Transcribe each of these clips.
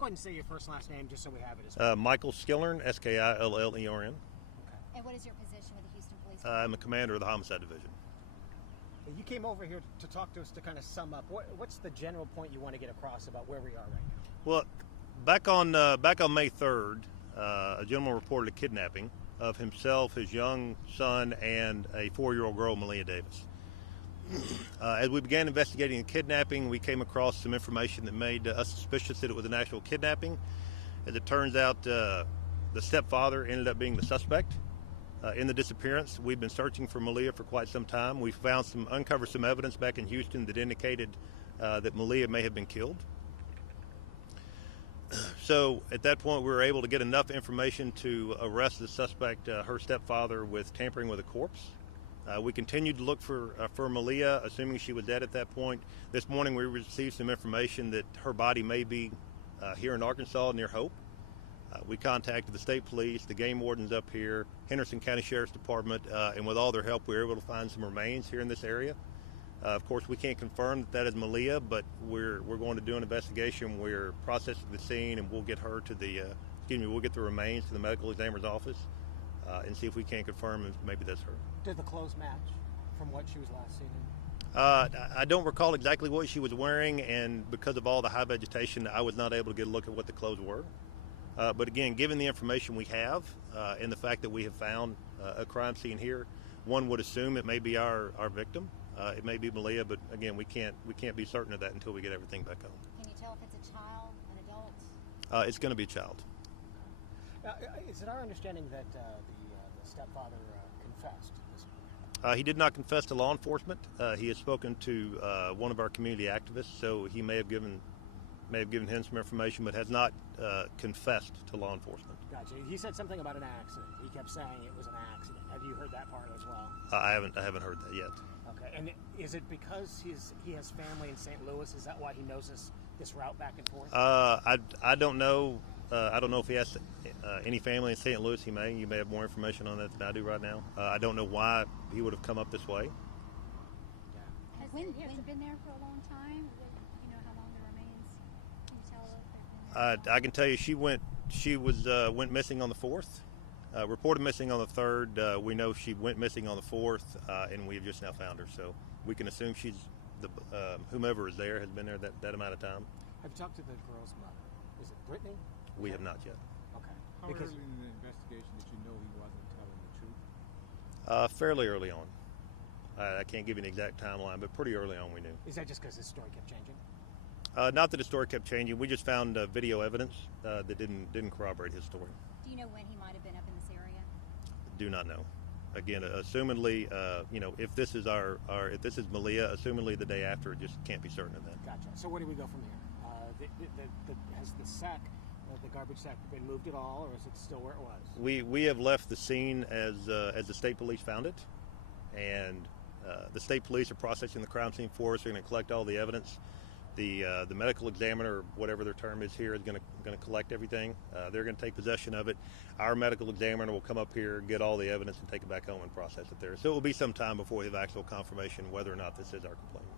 Go ahead and say your first and last name just so we have it. Michael Skillern, Skillern. Okay. And what is your position with the Houston Police Department? I'm a commander of the Homicide Division. You came over here to talk to us to kind of sum up. What's the general point you want to get across about where we are right now? Well, back on May 3rd, a gentleman reported a kidnapping of himself, his young son, and a 4-year-old girl, Malia Davis. As we began investigating the kidnapping, we came across some information that made us suspicious that it was an actual kidnapping. As it turns out, the stepfather ended up being the suspect in the disappearance. We've been searching for Malia for quite some time. We uncovered some evidence back in Houston that indicated that Malia may have been killed. So at that point, we were able to get enough information to arrest the suspect, her stepfather, with tampering with a corpse. We continued to look for Malia, assuming she was dead at that point. This morning, we received some information that her body may be here in Arkansas near Hope. We contacted the state police, the game wardens up here, Hempstead County Sheriff's Department, and with all their help, we were able to find some remains here in this area. Of course, we can't confirm that is Malia, but we're going to do an investigation. We're processing the scene, and we'll get her to we'll get the remains to the medical examiner's office and see if we can confirm if maybe that's her. Did the clothes match from what she was last seen in? I don't recall exactly what she was wearing, and because of all the high vegetation, I was not able to get a look at what the clothes were. But again, given the information we have and the fact that we have found a crime scene here, one would assume it may be our victim. It may be Malia, but again, we can't be certain of that until we get everything back home. Can you tell if it's a child, an adult? It's going to be a child. Is it our understanding that the stepfather confessed this? He did not confess to law enforcement. He has spoken to one of our community activists, so he may have given him some information, but has not confessed to law enforcement. Gotcha. He said something about an accident. He kept saying it was an accident. Have you heard that part as well? I haven't heard that yet. Okay. And is it because he has family in St. Louis? Is that why he knows this route back and forth? I don't know. I don't know if he has any family in St. Louis. You may have more information on that than I do right now. I don't know why he would have come up this way. Yeah. Has it been there for a long time? You know how long the remains? Can you tell us? I can tell you she went missing on the 4th. Reported missing on the 3rd. We know she went missing on the 4th, and we have just now found her. So we can assume she's whomever is there has been there that amount of time. Have you talked to the girl's mother? Is it Brittany? We have not yet. Okay. How early in the investigation did you know he wasn't telling the truth? Fairly early on. I can't give you an exact timeline, but pretty early on we knew. Is that just because his story kept changing? Not that his story kept changing. We just found video evidence that didn't corroborate his story. Do you know when he might have been up in this area? Do not know. Again, assumedly, if this is if this is Malia, assumedly the day after, just can't be certain of that. Gotcha. So where do we go from here? Has the garbage sack been moved at all, or is it still where it was? We have left the scene as the state police found it, and the state police are processing the crime scene for us. They're going to collect all the evidence. The medical examiner, or whatever their term is here, is going to collect everything. They're going to take possession of it. Our medical examiner will come up here, get all the evidence, and take it back home and process it there. So it will be some time before we have actual confirmation whether or not this is our complaint.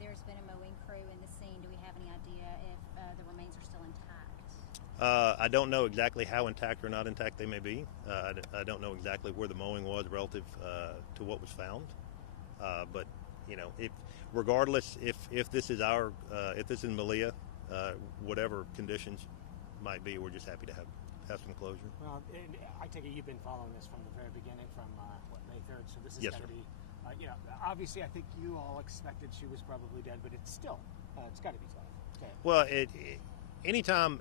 There's been a mowing crew in the scene. Do we have any idea if the remains are still intact? I don't know exactly how intact or not intact they may be. I don't know exactly where the mowing was relative to what was found. But regardless, if this is if this is Malia, whatever conditions might be, we're just happy to have some closure. Well, I take it you've been following this from the very beginning, from May 3rd. So this is yes, going to be, obviously, I think you all expected she was probably dead, but it's still, it's got to be tough. Okay. Well, anytime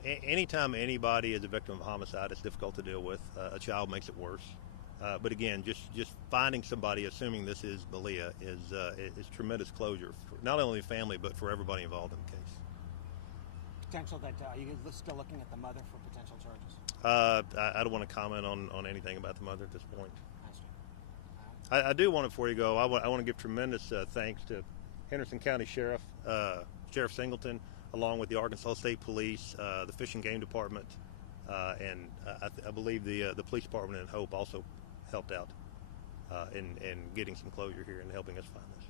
anybody is a victim of homicide, it's difficult to deal with. A child makes it worse. But again, just finding somebody, assuming this is Malia, is tremendous closure for not only the family but for everybody involved in the case. Potential that are you still looking at the mother for potential charges? I don't want to comment on anything about the mother at this point. I do want to, before you go, I want to give tremendous thanks to Hempstead County Sheriff Singleton, along with the Arkansas State Police, the Fish and Game Department, and I believe the police department in Hope also helped out in getting some closure here and helping us find this.